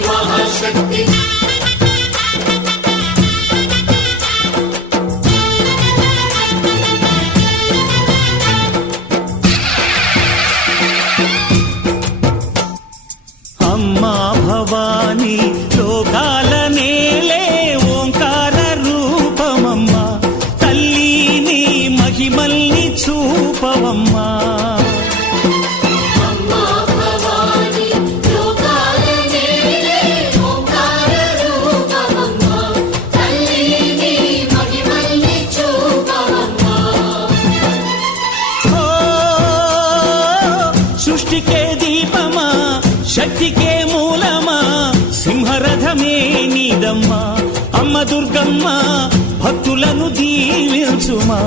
మహాశక్తి అమ్మా భవాని లోకాల నేలే ఓంకార రూపమమ్మా తల్లిని మహిమల్ని చూపవమ్మా సృష్టికే దీపమా శక్తికే మూలమా సింహరథమే నీదమ్మా అమ్మ దుర్గమ్మ భక్తులను దీవించుమా